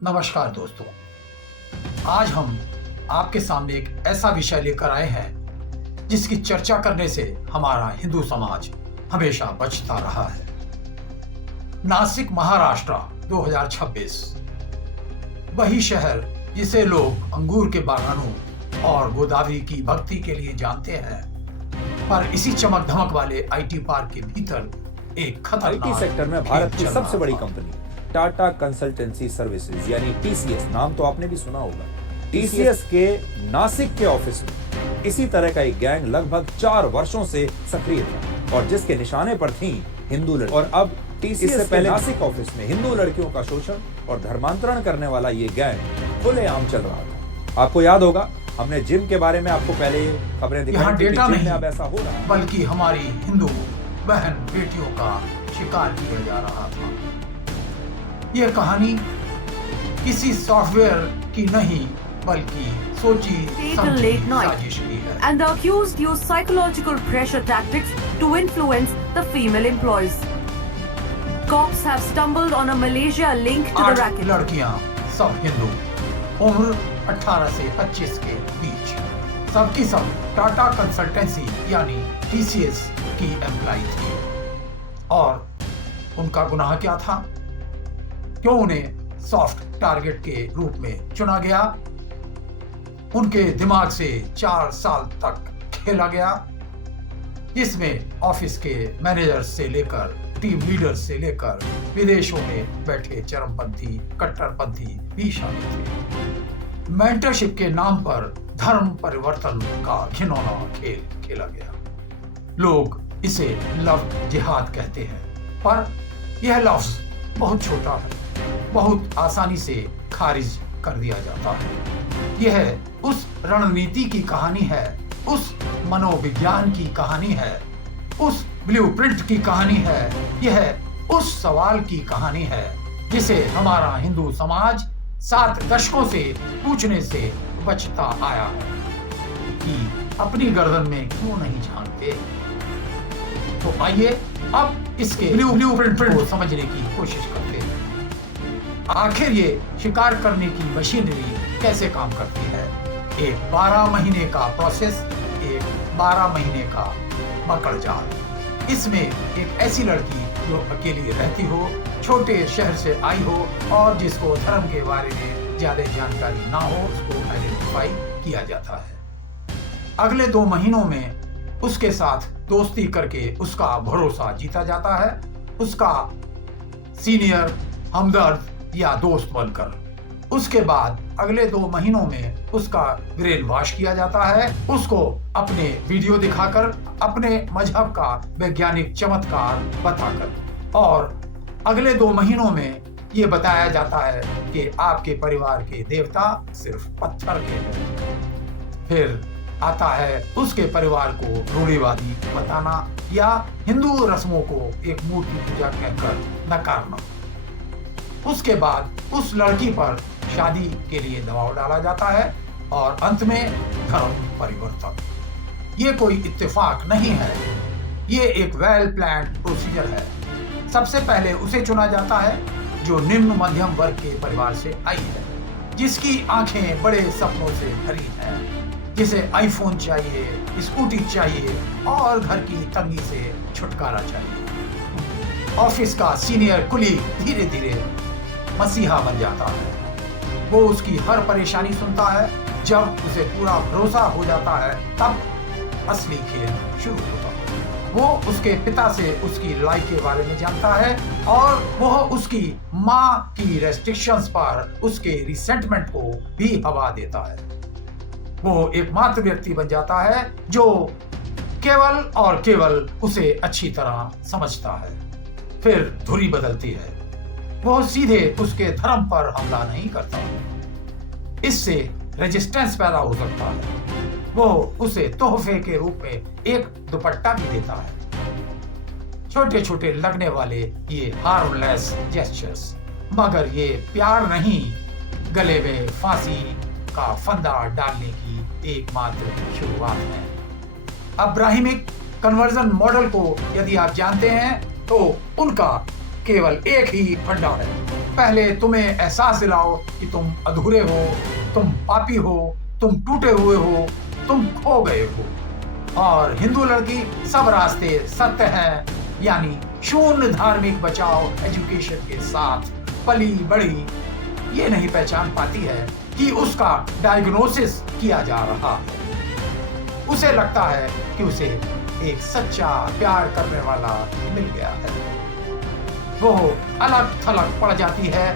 नमस्कार दोस्तों, आज हम आपके सामने एक ऐसा विषय लेकर आए हैं जिसकी चर्चा करने से हमारा हिंदू समाज हमेशा बचता रहा है। नासिक महाराष्ट्र 2026 वही शहर जिसे लोग अंगूर के बागानों और गोदावरी की भक्ति के लिए जानते हैं, पर इसी चमक धमक वाले आईटी पार्क के भीतर एक खतरनाक आईटी सेक्टर में भारत की खेल चल सबसे रहा बड़ी था। कंपनी टाटा कंसल्टेंसी सर्विसेज यानी टीसीएस, नाम तो आपने भी सुना होगा। टीसीएस के नासिक के ऑफिस में इसी तरह का एक गैंग लगभग 4 वर्षों से सक्रिय था और जिसके निशाने पर थी हिंदू लड़की। और अब टीसीएस से पहले नासिक ऑफिस में हिंदू लड़कियों का शोषण और धर्मांतरण करने वाला ये गैंग खुलेआम चल रहा था। आपको याद होगा, हमने जिम के बारे में आपको पहले खबरें दिखाई थी कि डेटा जिम नहीं, में अब ऐसा हो रहा है। बल्कि हमारी हिंदू बहन बेटियों का शिकार किया जा रहा था। यह कहानी किसी सॉफ्टवेयर की नहीं, बल्कि सोची Till समझी late night. साजिश की है। And the accused used psychological pressure tactics to influence the female employees. Cops have stumbled on a Malaysia link to the 8 racket. लड़कियां, सब हिंदू, उम्र 18 से 25 के बीच, सबकी सब टाटा कंसल्टेंसी यानी टीसीएस की एम्प्लॉय थी। और उनका गुनाह क्या था? क्यों उन्हें सॉफ्ट टारगेट के रूप में चुना गया? उनके दिमाग से 4 साल तक खेला गया, जिसमें ऑफिस के मैनेजर से लेकर टीम लीडर से लेकर विदेशों में बैठे चरमपंथी कट्टरपंथी भी शामिल थे। मेंटरशिप के नाम पर धर्म परिवर्तन का घिनौना खेल खेला गया। लोग इसे लव जिहाद कहते हैं, पर यह लफ्ज बहुत छोटा है, बहुत आसानी से खारिज कर दिया जाता है। यह उस रणनीति की कहानी है, उस मनोविज्ञान की कहानी है, उस ब्लूप्रिंट की कहानी है, यह उस सवाल की कहानी है जिसे हमारा हिंदू समाज 7 दशकों से पूछने से बचता आया है कि अपनी गर्दन में क्यों नहीं झांकते। तो आइए अब इसके ब्लूप्रिंट को समझने की कोशिश करते हैं। आखिर ये शिकार करने की मशीनरी कैसे काम करती है? एक 12 महीने का प्रोसेस, एक 12 महीने का मकड़ जाल। इसमें एक ऐसी लड़की जो अकेली रहती हो, छोटे शहर से आई हो और जिसको धर्म के बारे में ज्यादा जानकारी ना हो, उसको आइडेंटिफाई किया जाता है। अगले 2 महीनों में उसके साथ दोस्ती करके उसका भरोसा जीता जाता है, उसका सीनियर, हमदर्द या दोस्त बनकर। उसके बाद अगले 2 महीनों में उसका ब्रेन वॉश किया जाता है, उसको अपने वीडियो दिखाकर, अपने मजहब का वैज्ञानिक चमत्कार बताकर, और अगले 2 महीनों में ये बताया जाता है कि आपके परिवार के देवता सिर्फ पत्थर के हैं। फिर आता है उसके परिवार को रूढ़िवादी बताना या हिंदू रस्मों को एक मूर्ति पूजा कहकर नकारना। उसके बाद उस लड़की पर शादी के लिए दबाव डाला जाता है और अंत में धर्म परिवर्तन। ये कोई इत्तेफाक नहीं है, ये एक वेल प्लान्ड प्रोसीजर है। सबसे पहले उसे चुना जाता है जो निम्न मध्यम वर्ग के परिवार से आई है, जिसकी आंखें बड़े सपनों से भरी हैं, जिसे आईफोन चाहिए, स्कूटी चाहिए और घर की तंगी से छुटकारा चाहिए। ऑफिस का सीनियर कुली धीरे धीरे मसीहा बन जाता है। वो उसकी हर परेशानी सुनता है। जब उसे पूरा भरोसा हो जाता है, तब असली खेल शुरू होता है। वो उसके पिता से उसकी लड़ाई के बारे में जानता है और वह उसकी माँ की रेस्ट्रिक्शंस पर उसके रिसेंटमेंट को भी हवा देता है। वो एकमात्र व्यक्ति बन जाता है जो केवल और केवल उसे अच्छी तरह समझता है। फिर धुरी बदलती है, वो सीधे उसके धर्म पर हमला नहीं करता, इससे रेजिस्टेंस पैदा हो सकता है। वो उसे तोहफे के रूप में एक दुपट्टा भी देता है। छोटे छोटे लगने वाले ये हार्मलेस जेस्चर्स, मगर ये प्यार नहीं, गले में फांसी का फंदा डालने की एकमात्र शुरुआत है। अब्राहिमिक कन्वर्जन मॉडल को यदि आप जानते हैं तो उनका केवल एक ही फंडा है, पहले तुम्हें एहसास दिलाओ कि तुम अधूरे हो, तुम पापी हो, तुम टूटे हुए हो, तुम खो गए हो। और हिंदू लड़की सब रास्ते सत्य हैं, यानी शून्य धार्मिक बचाव एजुकेशन के साथ पली बड़ी ये नहीं पहचान पाती है कि उसका डायग्नोसिस किया जा रहा है। उसे लगता है कि उसे एक सच्चा प्यार करने वाला मिल गया है। वो अलग थलग पड़ जाती है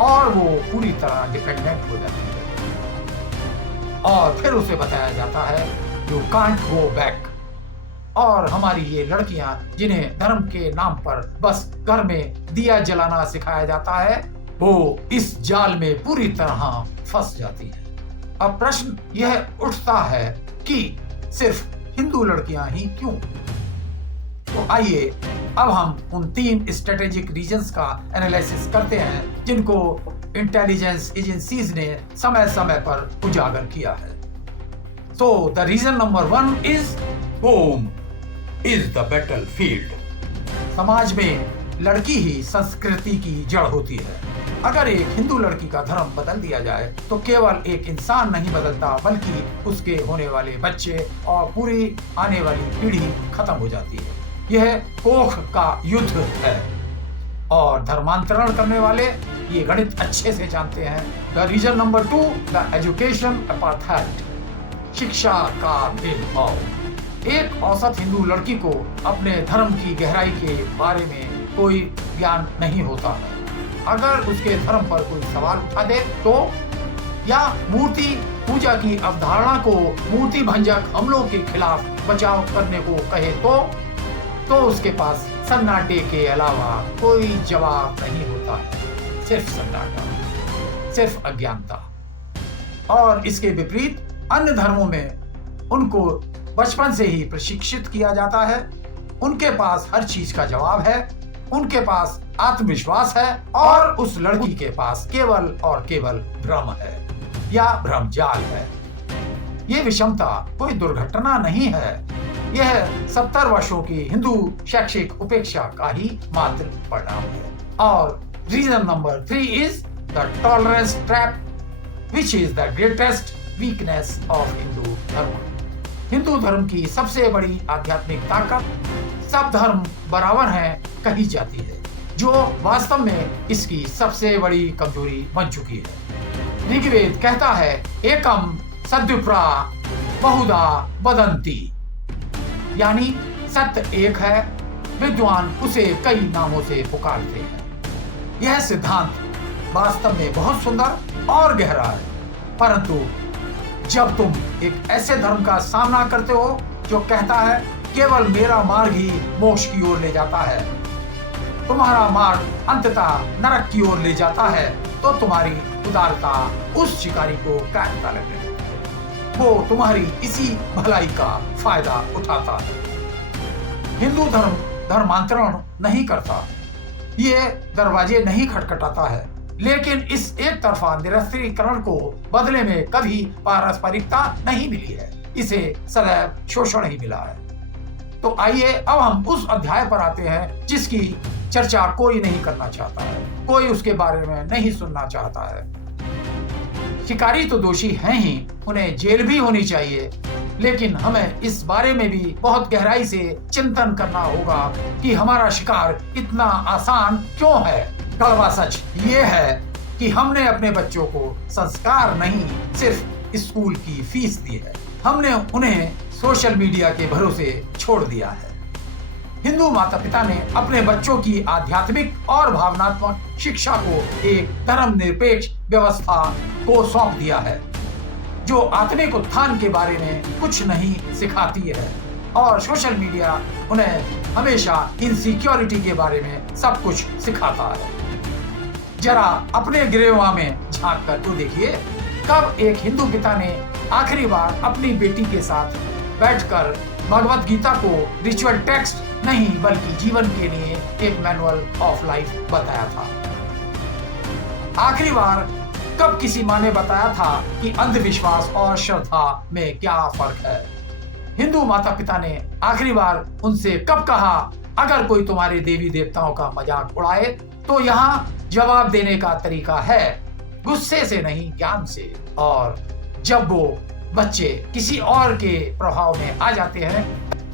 और वो पूरी तरह डिपेंडेंट हो जाती है और फिर उसे बताया जाता है यू कांट गो बैक। और हमारी ये लड़कियां जिन्हें धर्म के नाम पर बस घर में दिया जलाना सिखाया जाता है, वो इस जाल में पूरी तरह फंस जाती है। अब प्रश्न यह उठता है कि सिर्फ हिंदू लड़कियां ही क्यों? तो आइए अब हम उन 3 स्ट्रेटेजिक रीजंस का एनालिसिस करते हैं जिनको इंटेलिजेंस एजेंसीज ने समय समय पर उजागर किया है। So the reason number 1 is home is the battlefield। समाज में लड़की ही संस्कृति की जड़ होती है। अगर एक हिंदू लड़की का धर्म बदल दिया जाए तो केवल एक इंसान नहीं बदलता बल्कि उसके होने वाले बच्चे और पूरी आने वाली पीढ़ी खत्म हो जाती है। यह कोख का युद्ध है और धर्मांतरण करने वाले ये गणित अच्छे से जानते हैं। The reason number 2 the education apartheid, शिक्षा का भेदभाव। एक औसत हिंदू लड़की को अपने धर्म की गहराई के बारे में कोई ज्ञान नहीं होता है। अगर उसके धर्म पर कोई सवाल उठा दे तो या मूर्ति पूजा की अवधारणा को मूर्ति भंजक हमलों के खिलाफ बचाव करने को कहे तो उसके पास सन्नाटे के अलावा कोई जवाब नहीं होता है। सिर्फ सन्नाटा, सिर्फ अज्ञानता। और इसके विपरीत अन्य धर्मों में उनको बचपन से ही प्रशिक्षित किया जाता है। उनके पास हर चीज का जवाब है, उनके पास आत्मविश्वास है और उस लड़की के पास केवल और केवल भ्रम है या भ्रमजाल है। ये विषमता कोई दुर्घटना नहीं है, यह 70 वर्षों की हिंदू शैक्षिक उपेक्षा का ही मात्र परिणाम है। और reason number 3 is the tolerance trap which is the greatest weakness of Hindu dharma. हिंदू धर्म की सबसे बड़ी आध्यात्मिक ताकत सब धर्म बराबर हैं कही जाती है, जो वास्तव में इसकी सबसे बड़ी कमजोरी बन चुकी है। ऋग्वेद कहता है एकम सद्विप्रा बहुधा वदन्ति, यानी सत्य एक है, विद्वान उसे कई नामों से पुकारते हैं। यह सिद्धांत वास्तव में बहुत सुंदर और गहरा है, परंतु जब तुम एक ऐसे धर्म का सामना करते हो जो कहता है केवल मेरा मार्ग ही मोक्ष की ओर ले जाता है, तुम्हारा मार्ग अंततः नरक की ओर ले जाता है, तो तुम्हारी उदारता उस शिकारी को काटता लगने लगती है। वो तुम्हारी इसी भलाई का फायदा उठाता है। हिंदू धर्म धर्मांतरण नहीं करता, ये दरवाजे नहीं खटखटाता है, लेकिन इस एक तरफा निरस्त्रीकरण को बदले में कभी पारस्परिकता नहीं मिली है, इसे सदैव शोषण ही मिला है। तो आइए अब हम उस अध्याय पर आते हैं जिसकी चर्चा कोई नहीं करना चाहता है, कोई उसके बारे में नहीं सुनना चाहता है। शिकारी तो दोषी हैं ही, उन्हें जेल भी होनी चाहिए, लेकिन हमें इस बारे में भी बहुत गहराई से चिंतन करना होगा कि हमारा शिकार इतना आसान क्यों है। कड़वा सच ये है कि हमने अपने बच्चों को संस्कार नहीं, सिर्फ स्कूल की फीस दी है। हमने उन्हें सोशल मीडिया के भरोसे छोड़ दिया है। हिंदू माता पिता ने अपने बच्चों की आध्यात्मिक और भावनात्मक शिक्षा को एक धर्मनिरपेक्ष व्यवस्था को सौंप दिया है, जो आत्मिक उत्थान के बारे में कुछ नहीं सिखाती है, और सोशल मीडिया उन्हें हमेशा इनसिक्योरिटी के बारे में सब कुछ सिखाता है। जरा अपने गिरेवा में झांक कर तो देखिए, कब एक हिंदू पिता ने आखिरी बार अपनी बेटी के साथ बैठकर भगवत गीता को रिचुअल टेक्स्ट नहीं बल्कि जीवन के लिए एक मैनुअल ऑफ लाइफ बताया था? आखिरी बार कब किसी माँ ने बताया था कि अंधविश्वास और श्रद्धा में क्या फर्क है? हिंदू माता पिता ने आखिरी बार उनसे कब कहा अगर कोई तुम्हारे देवी देवताओं का मजाक उड़ाए तो यहाँ जवाब देने का तरीका है गुस्से से नहीं, ज्ञान से। और जब वो बच्चे किसी और के प्रभाव में आ जाते हैं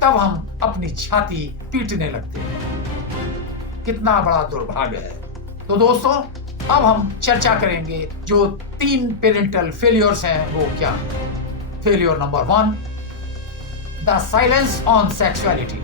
तब हम अपनी छाती पीटने लगते हैं। कितना बड़ा दुर्भाग्य है। तो दोस्तों, अब हम चर्चा करेंगे जो 3 पेरेंटल फेलियर्स हैं वो क्या है। Failure number 1, the silence on sexuality.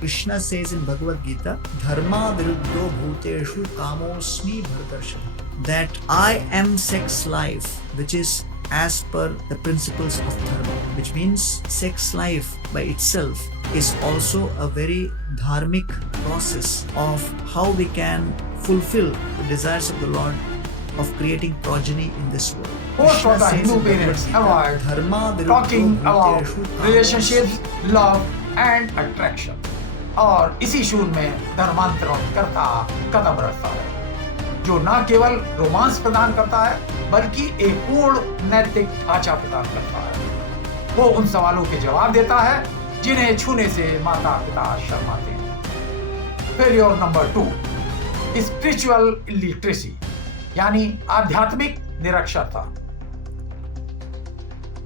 Krishna says in Bhagavad Gita, Dharma viruddho bhuteshu kamosmi bhardarshan, that I am sex life, which is as per the principles of dharma, which means sex life by itself is also a very dharmic process of how we can fulfill the desires of the Lord of creating progeny in this world. Most of the Hindu parents avoid talking about relationships, love and attraction. और इसी शून्य में धर्मांतरण करता कदम रखता है, जो न केवल रोमांस प्रदान करता है बल्कि एक पूर्ण नैतिक ढांचा प्रदान करता है। वो उन सवालों के जवाब देता है जिन्हें छूने से माता पिता शर्माते हैं। फेलियर नंबर 2, स्पिरिचुअल इलिटरेसी, यानी आध्यात्मिक निरक्षरता।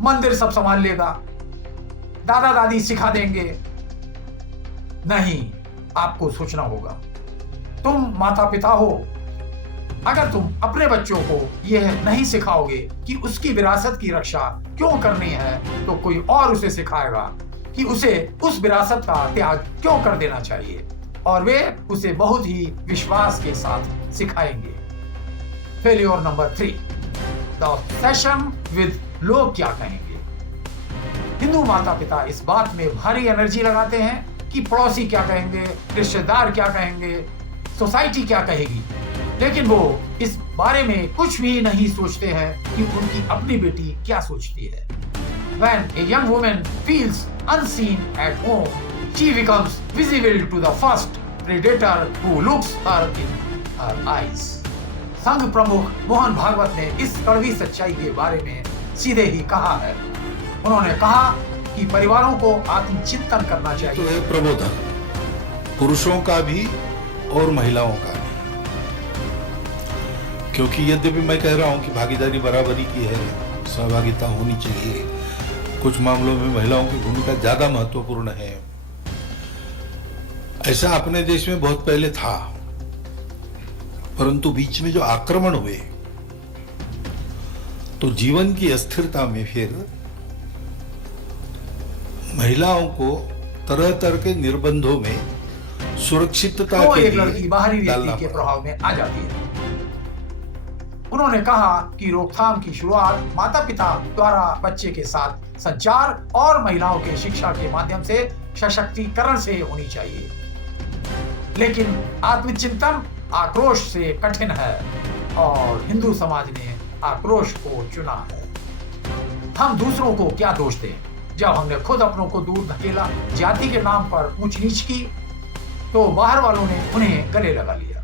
मंदिर सब संभाल लेगा, दादा दादी सिखा देंगे। नहीं, आपको सोचना होगा। तुम माता पिता हो, अगर तुम अपने बच्चों को यह नहीं सिखाओगे कि उसकी विरासत की रक्षा क्यों करनी है, तो कोई और उसे सिखाएगा कि उसे उस विरासत का त्याग क्यों कर देना चाहिए, और वे उसे बहुत ही विश्वास के साथ सिखाएंगे। Failure number 3, the obsession with लोग क्या कहेंगे। हिंदू माता पिता इस बात में भारी एनर्जी लगाते हैं कि पड़ोसी क्या कहेंगे, रिश्तेदार क्या कहेंगे, सोसाइटी क्या कहेगी, लेकिन वो इस बारे में कुछ भी नहीं सोचते हैं कि उनकी अपनी बेटी क्या सोचती है। When a young woman feels unseen at home, she becomes visible to the first predator who looks her in her eyes. संघ प्रमुख मोहन भागवत ने इस कड़वी सच्चाई के बारे में सीधे ही कहा है। उन्होंने कहा कि परिवारों को आत्मचिंतन करना चाहिए। तो है प्रबोधन, पुरुषों का भी और महिलाओं का भी, क्योंकि यद्यपि मैं कह रहा हूं कि भागीदारी बराबरी की है, सहभागिता होनी चाहिए, कुछ मामलों में महिलाओं की भूमिका ज्यादा महत्वपूर्ण है। ऐसा अपने देश में बहुत पहले था, परंतु बीच में जो आक्रमण हुए तो जीवन की अस्थिरता में फिर महिलाओं को तरह तरह के निर्बंधों में सुरक्षितता तो के एक लिए लड़की बाहरी व्यक्ति के प्रभाव में आ जाती है। उन्होंने कहा कि रोकथाम की शुरुआत माता पिता द्वारा बच्चे के साथ संचार और महिलाओं के शिक्षा के माध्यम से सशक्तिकरण से होनी चाहिए, लेकिन आत्मचिंतन आक्रोश से कठिन है और हिंदू समाज ने आक्रोश को चुना है। हम दूसरों को क्या दोष दें जब हमने खुद अपनों को दूर धकेला, जाति के नाम पर ऊंच नीच की, तो बाहर वालों ने उन्हें गले लगा लिया।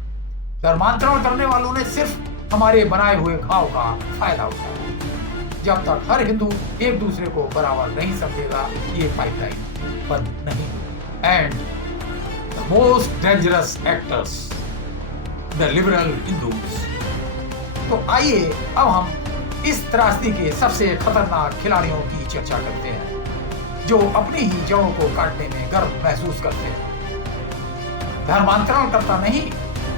धर्मांतरण करने वालों ने सिर्फ हमारे बनाए हुए घाव का फायदा उठाया। जब तक हर हिंदू एक दूसरे को बराबर नहीं समझेगा, ये पाइपलाइन बंद नहीं होगी। And the most dangerous actors, the liberal Hindus. तो आइए अब हम इस त्रासदी के सबसे खतरनाक खिलाड़ियों की चर्चा करते हैं, जो अपनी ही जड़ों को काटने में गर्व महसूस करते हैं। धर्मांतरण करता नहीं,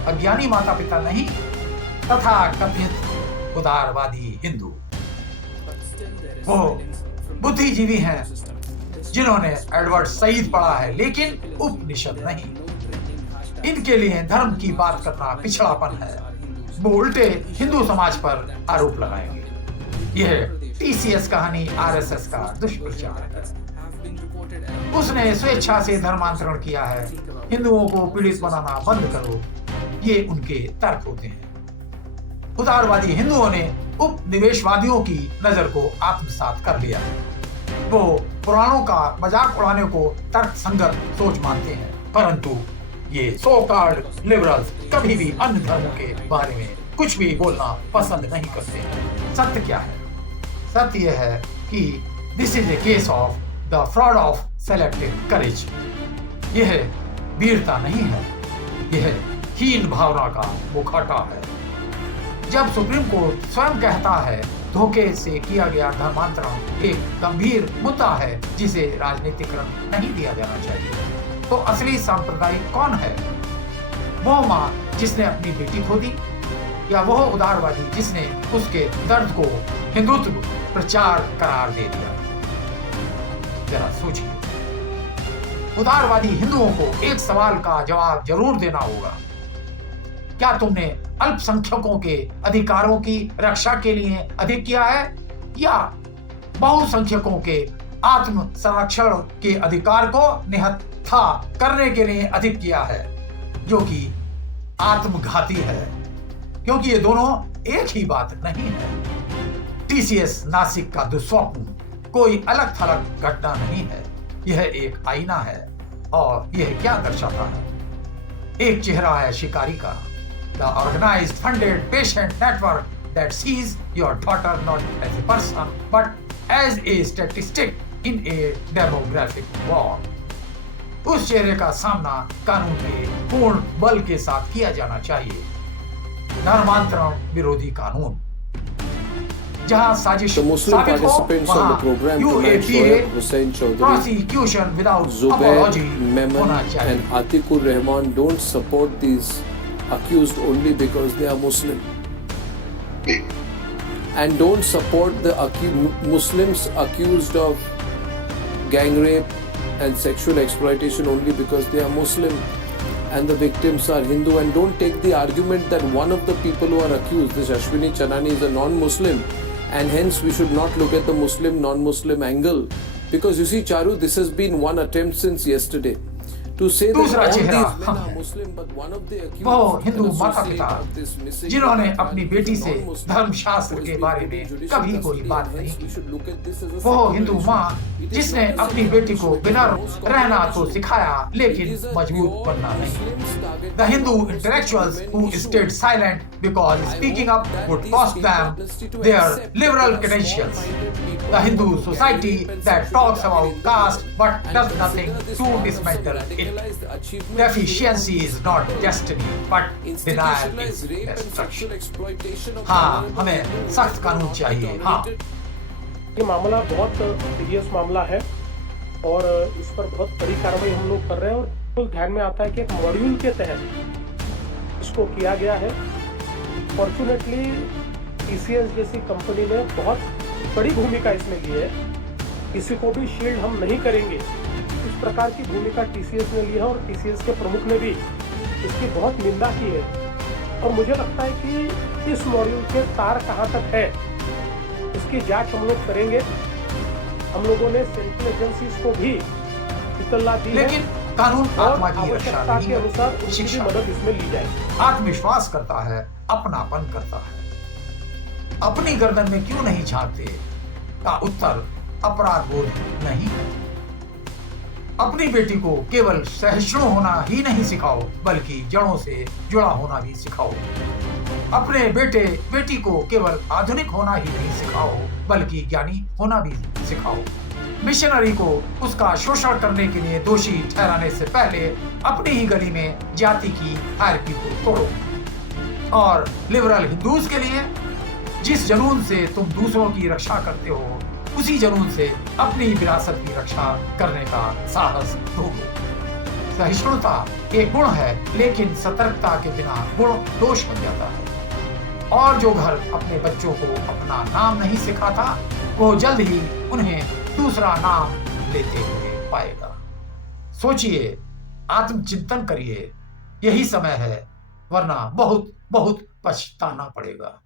अज्ञानी माता पिता नहीं, तथा कथित उदारवादी हिंदू। वो बुद्धिजीवी हैं जिन्होंने एडवर्ड सईद पढ़ा है लेकिन उपनिषद नहीं। इनके लिए धर्म की बात करना पिछड़ापन है। वो उल्टे हिंदू समाज पर आरोप लगाएंगे। यह टीसीएस कहानी आरएसएस का दुष्प्रचार है। उसने स्वेच्छा से धर्मांतरण किया है, हिंदुओं को पीड़ित बनाना बंद करो, ये उनके तर्क होते हैं। उदारवादी हिंदुओं ने उपनिवेशवादियों की नजर को आत्मसात कर लिया है। वो पुराणों का मजाक उड़ाने को तर्कसंगत सोच मानते हैं, परंतु ये सो कॉल्ड लिबरल्स कभी भी अन्य धर्मों के बारे में कुछ भी बोलना पसंद नहीं करते। सत्य क्या है? सत्य यह है कि this is a case of the fraud of selective courage. यह वीरता नहीं है, यह हीन भावना का मुखौटा है। जब सुप्रीम कोर्ट स्वयं कहता है धोखे से किया गया धर्मांतरण एक गंभीर मुद्दा है जिसे राजनीतिक रंग नहीं दिया जाना चाहिए, तो असली सांप्रदायिक कौन है? वो माँ जिसने अपनी बेटी खो दी, या वह उदारवादी जिसने उसके दर्द को हिंदुत्व प्रचार करार दे दिया? जरा सोचिए। उदारवादी हिंदुओं को एक सवाल का जवाब जरूर देना होगा। क्या तुमने अल्पसंख्यकों के अधिकारों की रक्षा के लिए अधिक किया है, या बहुसंख्यकों के आत्म संरक्षण के अधिकार को निहत्था करने के लिए अधिक किया है, जो कि आत्मघाती है, क्योंकि ये दोनों एक ही बात नहीं है। टीसीएस नासिक का दुस्वप्न कोई अलग थलग घटना नहीं है, यह एक आईना है। और यह क्या दर्शाता है? एक चेहरा है शिकारी का, the organized, funded, patient network that sees your daughter not as a person but as a statistic in a demographic war. उस चेहरे का सामना कानून के पूर्ण बल के साथ किया जाना चाहिए। धर्मांतरण विरोधी कानून, जहां साजिश The Muslim साबित हो, participants on the वहां program tonight, UAPA Shoaib Hussain Chaudhary, prosecution without Zubair apology Memon होना चाहिए। and Atikur Rahman don't support these accused only because they are Muslim, and don't support the Muslims accused of gang rape and sexual exploitation only because they are Muslim and the victims are Hindu, and don't take the argument that one of the people who are accused, this Ashwini Chanani, is a non-Muslim and hence we should not look at the Muslim non-Muslim angle, because you see Charu, this has been one attempt since yesterday to say that दूसरा all चेहरा these men हम are हैं। Muslim, but one of the accused वो and Hindu माता associate पिता of this missing जिन्होंने Bharat अपनी is बेटी से non-Muslim, धर्मशास्त्र who के has बारे been में put in judicial कभी कोई custody, बात and नहीं hence we should look at this as a वो secular हिंदू issue. माँ It is जिसने not a अपनी secular बेटी issue, को it is बिना the most common रहना तो issue. सिखाया, It लेकिन is a मजबूत pure बनना नहीं। Muslims targeting The Hindu Muslim intellectuals women who issue. stayed silent because I speaking hope up that would these cost people them have listened to their accept that liberal there are credentials. small-minded people The Hindu who carry society rape and that sexually talks about targeting caste women but and does consider nothing this to part of some dismantle it. radicalized achievement Deficiency is not destiny but denial is institutionalized rape and destruction. sexual exploitation of हाँ, vulnerable हमें women सख्त कानून चाहिए। हाँ, ये मामला बहुत serious मामला है और इस पर बहुत बड़ी कार्रवाई हम लोग कर रहे हैं। और बिल्कुल ध्यान में आता है कि एक मॉड्यूल के तहत इसको किया गया है। फॉर्चुनेटली टीसीएस जैसी कंपनी ने बहुत बड़ी भूमिका इसमें ली है, किसी को भी शील्ड हम नहीं करेंगे, इस प्रकार की भूमिका टीसीएस ने ली है और टीसीएस के प्रमुख ने भी इसकी बहुत निंदा की है। और मुझे लगता है कि इस मॉड्यूल के तार कहाँ तक है इसकी जांच हम लोग करेंगे। हम लोगों ने सेंट्रल एजेंसीज को भी इत्तला दी है लेकिन कानून और आत्मा की रक्षा आवश्यकता नहीं के अनुसार है, उनकी भी शिक्षा। मदद इसमें ली जाएगी। आत्मविश्वास करता है, अपनापन करता है। अपनी गर्दन में क्यों नहीं झांकते का उत्तर अपराध बोध नहीं है। अपनी बेटी को केवल सहिष्णु होना ही नहीं सिखाओ, बल्कि जड़ों से जुड़ा होना भी सिखाओ। अपने बेटी को केवल आधुनिक होना ही नहीं सिखाओ, बल्कि ज्ञानी होना भी सिखाओ। मिशनरी को उसका शोषण करने के लिए दोषी ठहराने से पहले अपनी ही गली में जाति की हायरार्की को तोड़ो। और लिबरल हिंदूज के लिए, जिस जुनून से तुम दूसरों की रक्षा करते हो, उसी जुनून से अपनी विरासत की रक्षा करने का साहस ढूंढो। सहिष्णुता एक गुण है, लेकिन सतर्कता के बिना गुण दोष बन जाता है। और जो घर अपने बच्चों को अपना नाम नहीं सिखाता, वो जल्द ही उन्हें दूसरा नाम लेते हुए पाएगा। सोचिए, आत्मचिंतन करिए, यही समय है, वरना बहुत बहुत पछताना पड़ेगा।